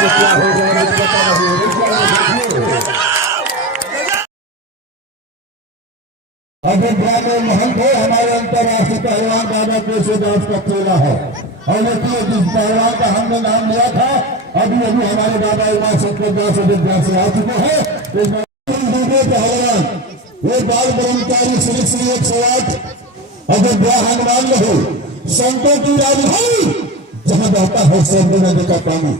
से क्या हो जाए पता नहीं। अयोध्या में महंत है हमारे अंतर्राष्ट्रीय पहलवान दादा केशवदास का चेला है। और देखिए जिस पहलवान का हमने नाम लिया था अभी अभी हमारे दादा उमाशंकर दास अयोध्या से आ चुके हैं। पहलवान ये बाल ब्रह्मचारी श्री श्री 108 अयोध्या हनुमान लहू संतों की राजधानी जहां बहता है सैन्य नदी का पानी।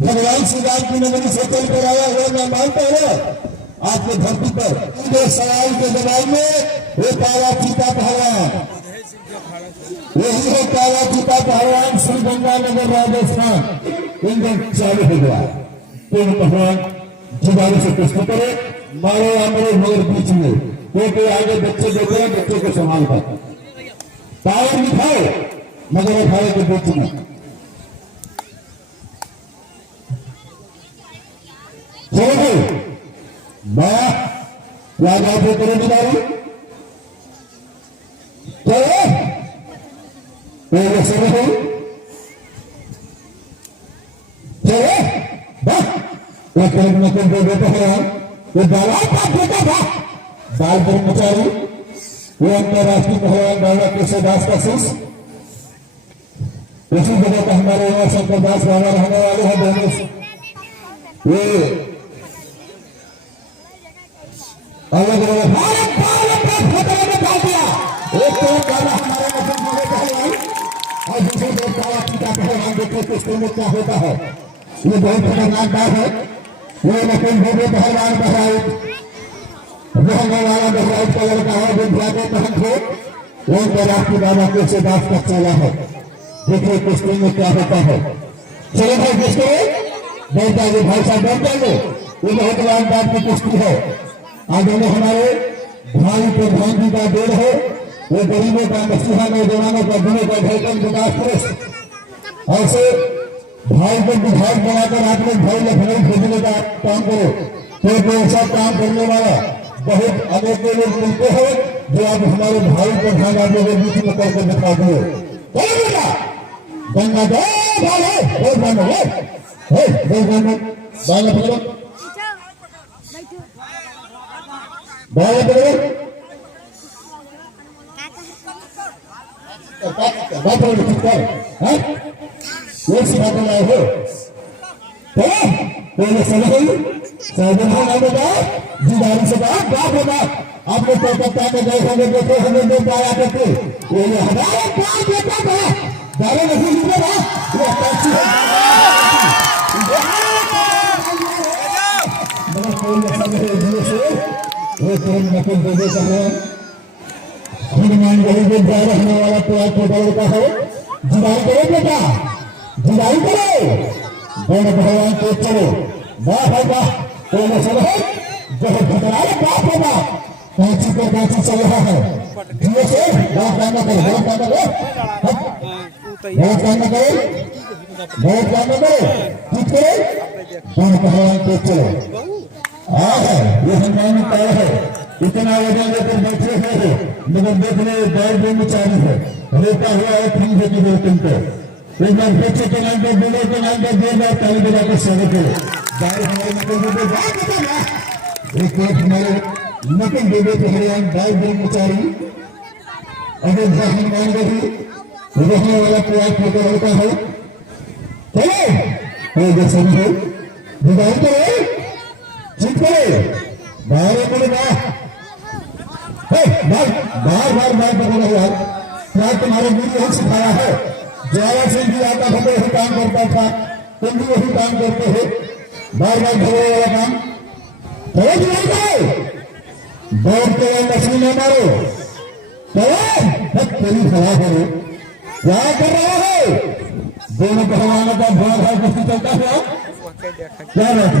भगवान श्री राम की नगरी से चल कर आया हुआ मैं मानता हूँ आपके धरती पर सवाल के जवाब में एक काला चीता पहलवान यही है काला चीता पहलवान श्री गंगानगर राजस्थान इंजन चालू हो गया। तीन पहलवान जुबानी से प्रश्न करे मारो आमरे मगर बीच में क्योंकि आगे बच्चे देते हैं बच्चे को संभाल कर पावर दिखाओ मगर अखाड़े के बीच में चलो मैं क्या बात है करेंगे दारू चलो चलो बस एक दे देते हैं ये बाला का बेटा था बाल ब्रह्मचारी वो अंतर्राष्ट्रीय पहलवान बाबा केशवदास का शिष्य इसी जगह पर हमारे यहाँ शंकर दास बाबा रहने वाले हैं दोनों ये अलग अलग एक तो काला हमारे मजूद में पहलवान और दूसरे दो काला टीका पहलवान देखो किसके में क्या होता है। ये बहुत खतरनाक बात है। वो लेकिन भोगे पहलवान बहराइच रहने वाला बहराइच का लड़का है विद्या के महंत हो वो अंतर्राष्ट्रीय बाबा केशवदास का चेला है। देखिए किसके में क्या होता है। चलो भाई किसके बैठ जाइए भाई साहब बैठ जाइए। ये बहुत लाभ बात की कुश्ती है। आज हमें हमारे भाई प्रधान जी का देर है वो गरीबों का मसीहा नौजवानों का दिनों का ढलकन विकास ट्रस्ट ऐसे भाई को विधायक बनाकर आप लोग भाई लखनऊ भेजने का काम करो क्योंकि ऐसा काम करने वाला बहुत अनेक लोग मिलते हैं जो आप हमारे भाई प्रधान आप लोगों के बीच में करके दिखा दिए। गंगा ये सिखाते लाए हो पहले जिदारी से बात होगा आप लोग कोलकाता में गए होंगे देखे होंगे जो पाया करते ये हमारे प्यार देता था दारू नहीं मिलेगा ये टैक्सी नकल दे देता है हनुमान गढ़ी में जा रहने वाला प्यार को दौड़ता है जुदाई करो बेटा जुदाई करो दोनों भगवान को चलो वाह होगा तो चलो जो घटनाएं बात होगा कांची पर कांची चल रहा है जियो से बहुत काम करो बहुत काम करो बहुत काम करो बहुत काम करो ठीक करो दोनों भगवान को चलो ये हनुमान तय है इतना वजन लेकर बैठे हुए मगर देखने दौड़ ब्रह्मचारी है रोका हुआ है तीन की रोकन को एक बार बच्चे के नाम पर बूढ़े के नाम पर 2 बार ताली बजा कर स्वागत करो दारू हमारे नकल एक हमारे नकल देवे पहलवान बाल ब्रह्मचारी अयोध्या हनुमान गढ़ी रहने वाला प्रयास होकर होता है चलो जैसे भी हो विदाई करो ठीक करो बाहर पड़ेगा बार बार बार पकड़ यार क्या तुम्हारे गुरु यही सिखाया है जया सिंह जी आता था वही काम करता था तुम भी वही काम करते हो बार बार झगड़े वाला काम दौड़ के मछली न मारो तेरी खड़ा करो क्या कर रहा है दोनों पहलवानों का भाग है कुश्ती चलता हुआ क्या बात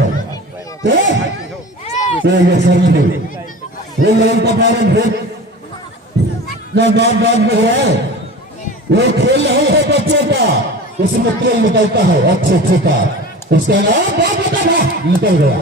है ये सर ये लोगों का कारण बात में हो रहा है वो खेल रहे हैं बच्चों का उसमें तेल निकलता है अच्छे का उसका नाम बात होता था निकल गया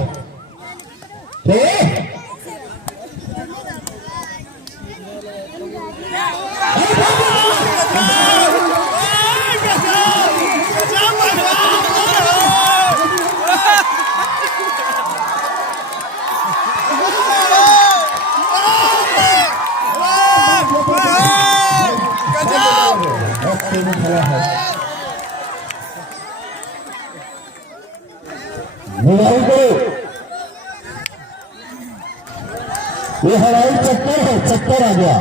मोबाइल करो। ये हवाई चक्कर है, चक्कर आ गया।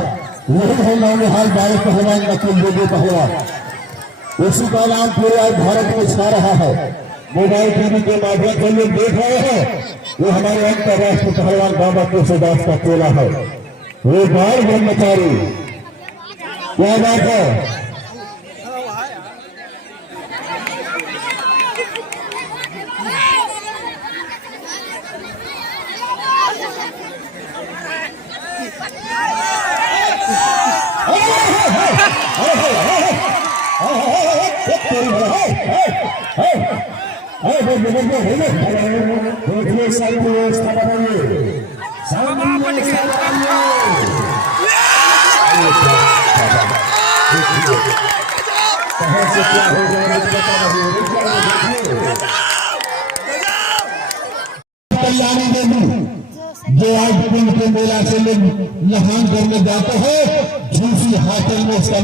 वही है नौनिहाल भारत पहलवान नकुल देवी पहलवान। उसी का नाम पूरे आज भारत में छा रहा है। मोबाइल टीवी के माध्यम से लोग देख रहे हैं। वो हमारे अंतर्राष्ट्रीय पहलवान बाबा तुलसीदास का टोला है। वो बार ब्रह्मचारी, क्या बात है। सारी व्यवस्था बनाइए, कहाँ से क्या हो जाएगा कल्याणी देवी जो आज कुंभ के मेला से लोग नहान करने जाते हैं। झूसी हाथल में उसका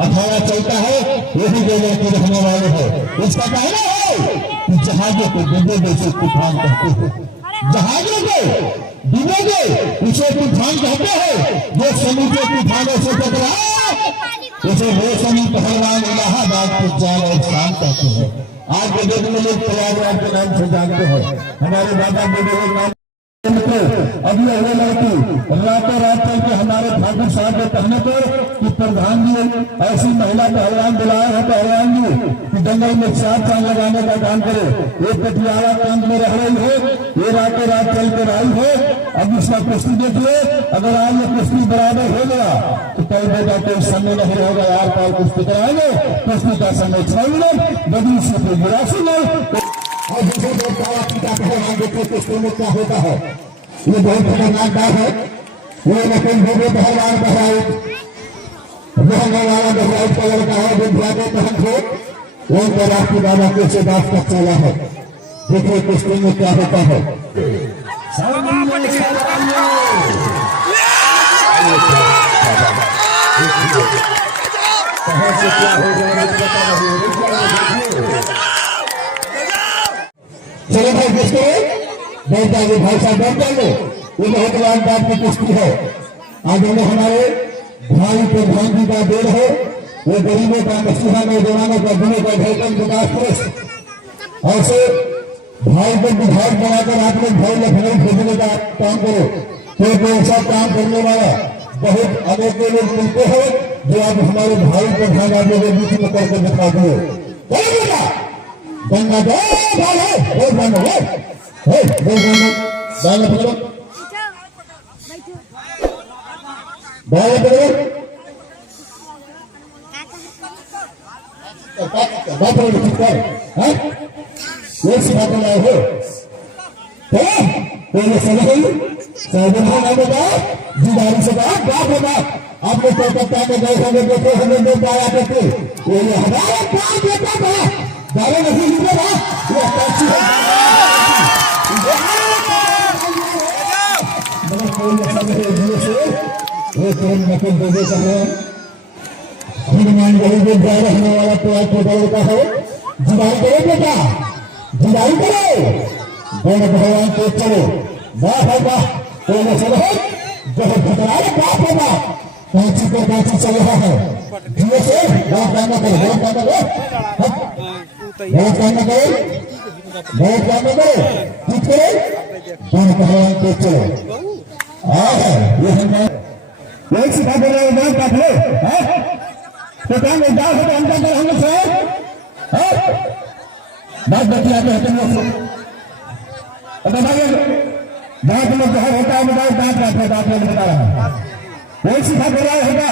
अखाड़ा चलता है। यही जगह के रहने वाले हैं। इसका कहना है कि जहाजों को डूबोगे से तूफान कहते हैं। जहाजों को डूबोगे उसे तूफान कहते हैं। जो समुद्र तूफानों से टकराए उसे रोशनी पहलवान इलाहाबाद के जाल और शान कहते हैं। आज के डेट में लोग प्रयागराज के नाम से जानते हैं। हमारे दादा बुजुर्ग नाम अभी अगले लड़की रातों रात चल के हमारे ठाकुर साहब के कहने पर कि प्रधान जी ऐसी महिला पहलवान बुलाए हैं पहलवान जी कि दंगल में 4 चांद लगाने का काम करे। एक पटियाला कैंप में रह रही है, ये रातों रात चल कर आई है। अब इसका कुश्ती देखिए, अगर आज ये कुश्ती बराबर हो गया तो कई बेटा कोई समय नहीं होगा। यार पाल कुश्ती कराएंगे। कुश्ती का समय 6 मिनट, बदी से 82 मिनट। और दूसरे पहलवान देखिए कुश्ती में क्या होता है। ये बहुत खतरनाक बात है। वो नकुल देवी पहलवान बहराइच रहने वाला बहराइच का लड़का है। विद्या के तहत हो वो अंतर्राष्ट्रीय बाबा तुलसीदास का चला है। देखिए कुश्ती में क्या होता है। कहाँ से क्या हो जाएगा। चलो भाई किसको बैठ जाएंगे भाई साहब बैठ जाएंगे। ये बहुत लाभ बात की कुश्ती है। आज हमें हमारे भाई प्रधान जी का देर है। वो गरीबों का मसीहा नौजवानों का दिनों का धड़कन विकास ट्रस्ट ऐसे भाई को विधायक बनाकर आप लोग भाई लखनऊ भेजने का काम करो। क्योंकि ऐसा काम करने वाला बहुत अनेक लोग मिलते हैं जो आप हमारे भाई प्रधान आप लोगों के बीच में करके दिखा दिए। गंगा दो ये सिखाते लाए हो जुदारी से कहा बाप होगा। आप लोग कोलकाता में गए हमें देखे हमें लोग आया करते हमारा क्या देता था गाने नहीं मिलेगा। हनुमान गरीब जा रहने वाला तो का है। जुदाई करो बेटा, जुदाई करो। दोनों भगवान को चलो वाह होगा तो चलो जब घबराए बाप होगा। कांची को कांची चल रहा है। जियो से बहुत काम करो, बहुत काम करो, बहुत काम करो, बहुत काम करो। ठीक करो दोनों भगवान को चलो। ये हम एक सिखा दे रहे हैं बात लो तो क्या नहीं दास होता हमका कर हम से बात बतियाते हैं तुम लोग। दांत में जहर होता है मोबाइल दांत रखा दांत में बता रहा है। वही सिखा दे रहा होगा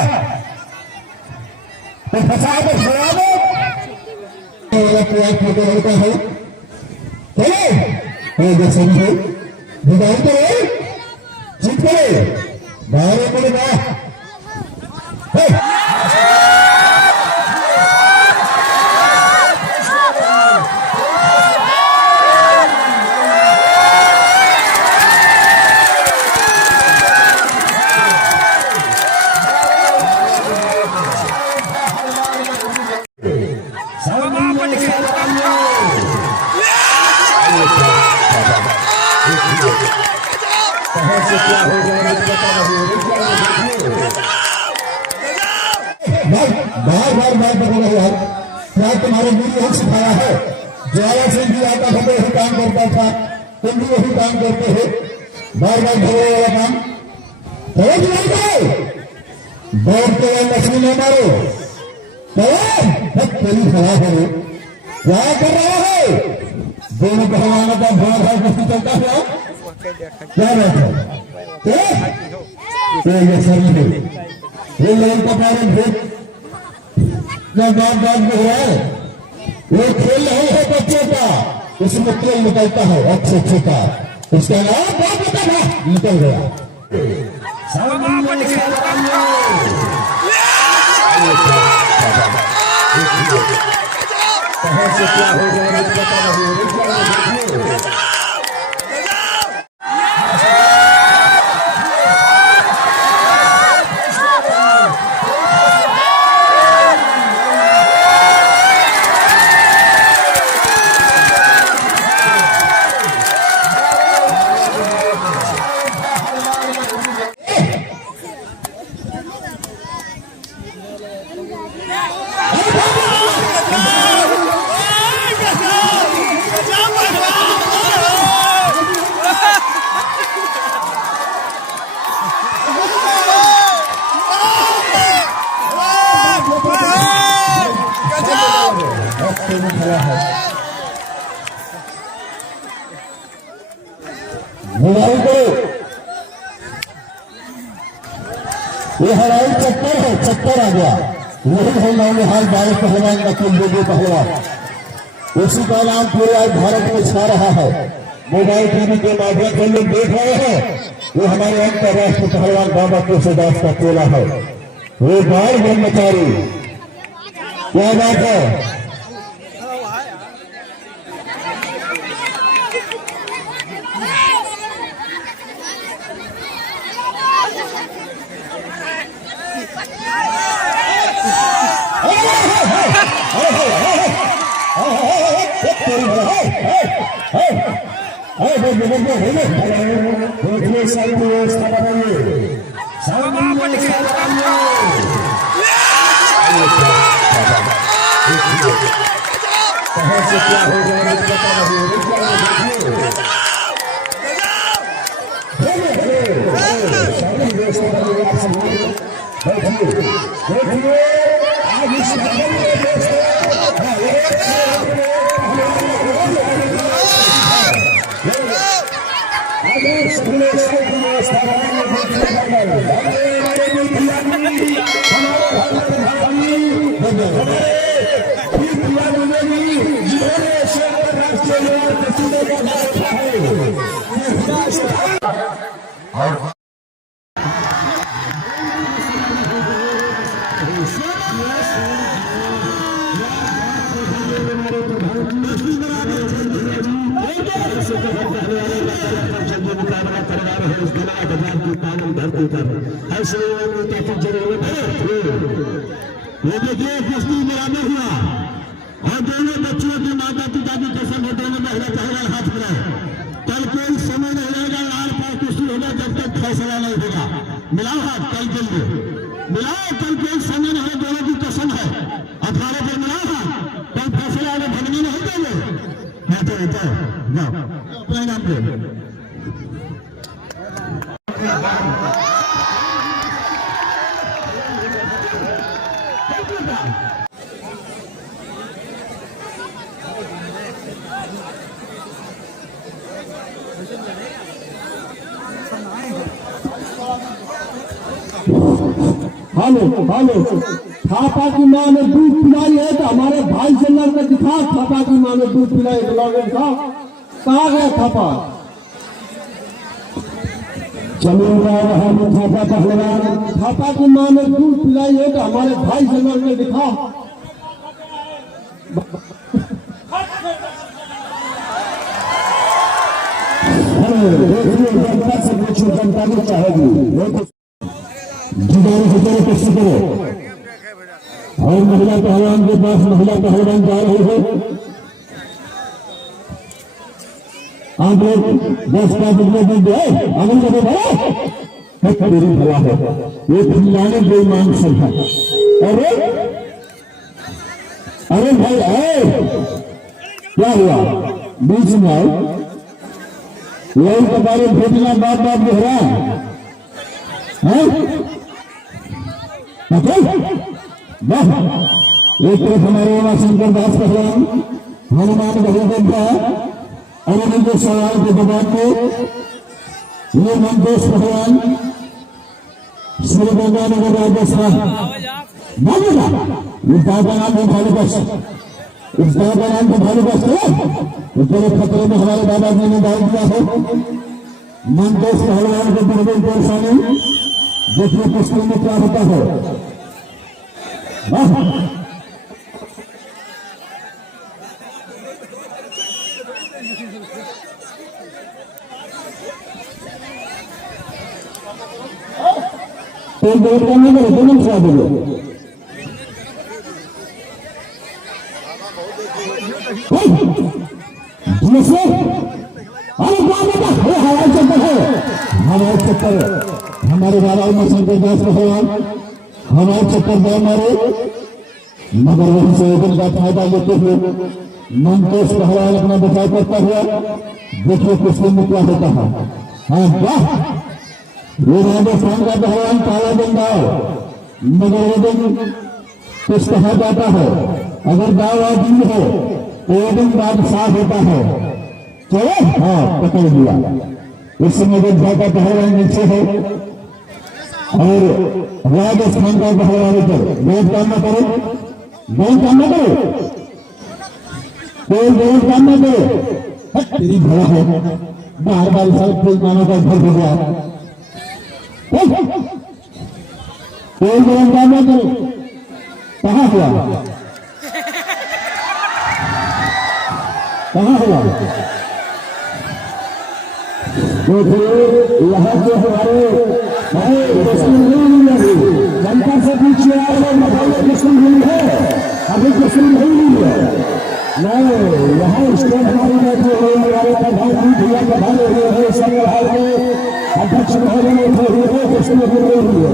तो फंसा दो छोड़ा दो फोटो होता है। चलो जैसे भी हो जुदाई करो ठीक करो बाहर पड़ेगा। Yeah! कहां से क्या हो जाए पता नहीं। बार बार बात बता रहे यार, क्या तुम्हारे गुरु यही सिखाया है? ज्वाला सिंह जी आता था तो यही काम करता था, तुम भी वही काम करते हो, बार बार झगड़े वाला काम रोज नहीं करो। दौड़ के मछली न मारो, तेरी खड़ा करो, क्या कर रहा है? दोनों पहलवानों का भाग है कुश्ती चलता है, क्या बात है? ये सर ये लोगों का कारण भेद बात बात में हुआ है। वो खेल नहीं है बच्चों का, उसमें तेल निकलता है अच्छे अच्छे का, उसका नाम बहुत बता था, निकल गया। कहां से क्या हो जाए पता नहीं। ये हवाई चक्कर है, चक्कर आ गया, वही है नौनिहाल बाल पहलवान नकुल देवी पहलवान। उसी का नाम पूरे आज भारत में छा रहा है। मोबाइल टीवी के माध्यम से लोग देख रहे हैं, वो हमारे अंतर्राष्ट्रीय पहलवान बाबा तुलसीदास का चेला है, वो बाल ब्रह्मचारी। क्या बात है? व्यवस्था बनाइए, कहां से क्या हो जाए पता ऐसे जरूरत है। ये देखिए कुश्ती मेरा हुआ और दोनों बच्चों के माता पिता की कसम है, दोनों महिला पहलवान हाथ मिलाए। कल कोई समय नहीं रहेगा, आर पार कुश्ती होगा जब तक फैसला नहीं होगा। मिलाओ हाथ कल के लिए, मिलाओ, कल कोई समय नहीं है, दोनों की कसम है। 18 पर मिलाओ हाथ, कल फैसला अगर भगनी नहीं देंगे। जाओ अपने नाम पे हेलो, थापा की माँ ने दूध पिलाई है तो हमारे भाई जनरल ने दिखा, थापा की माँ ने दूध पिलाई ब्लॉगर था, कहाँ गया थापा? थापा पहलवान, थापा की माँ ने दूध पिलाई है तो हमारे भाई जनरल ने दिखा। जनता से पूछो, जनता को चाहेगी कैसे करो। और महिला पहलवान के पास महिला पहलवान जा रही है, आप लोग 10-5 रुपये दे दो अगल को भरा मेरी भला है ये खिलाने बेईमान सब है। अरे भाई आए क्या हुआ बीच में आओ यही के बारे में भेजना बात बात दोहरा है एक तरफ हमारे वहां शंकर दास भगवान हनुमान भगवत का अरविंद के सवाल के जवाब को ये मंतोष भगवान श्री गंगानगर राजस्थान मानेगा इस गाँव का नाम है भालू बस इस गाँव का नाम तो भालू बस है बड़े खतरे में हमारे दादाजी ने डाल दिया है मंतोष भगवान के दुर्बल परेशानी देखिए पुस्तक में क्या होता है। तो देर करने में दोनों खा दोगे हवाई चक्कर है हवाई चक्कर हमारे बाबा में शंकर दास भगवान हवाई चक्कर दे मारे मगर वहीं से एक का फायदा लेते हुए मंतोष भगवान अपना बचाव करता हुआ देखिए किसके में क्या होता है। हाँ वाह ये राजस्थान का भगवान काला गंगाओ मगर वो दिन कुछ कहा जाता है अगर गाँव आदमी हो तो वो दिन बादशाह होता है। चलो हाँ पकड़ लिया इस समय गंगा का भगवान नीचे है और राजस्थान का भगवान ऊपर बहुत काम न करो बहुत काम न करो कोई बहुत काम न करो तेरी भला है बार बार सब कोई मानव का घर हो गया कोई बहुत काम न करो कहाँ हुआ कहाँ हुआ यहाँ जो हमारे जनता से पूछिए क्वेश्चन नहीं है अभी क्वेश्चन नहीं है नहीं यहाँ स्टेट हमारी बैठे हुए हमारे प्रधानमंत्री भैया प्रधान हुए हैं संघ के अध्यक्ष महोदय बैठे हुए हैं क्वेश्चन नहीं हुई है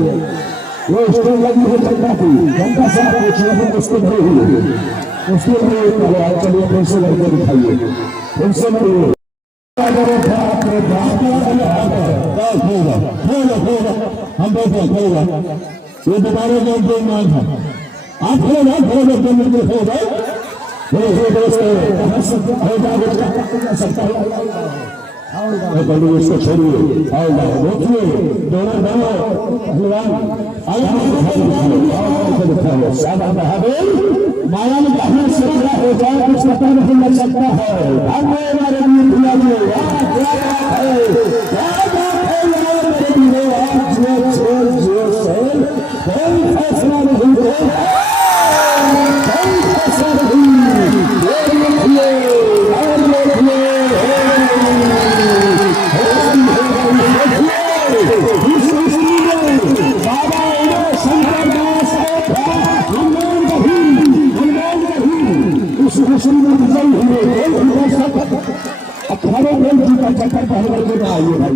वो स्टेट लगी है जनता की जनता से आप पूछिए अभी क्वेश्चन नहीं हुई है उसके लिए चलिए फिर से लड़के दिखाइए फिर से नहीं हम बैठे खोगा ये दोबारा जो मान था आप खोगा खोगा दो मिनट में खोगा इसको छोड़िए दोनों माया में कहाँ सुरक्षा हो जाए कुछ पता नहीं लग सकता है। 18 जी का चक्कर पहले आइए भाई।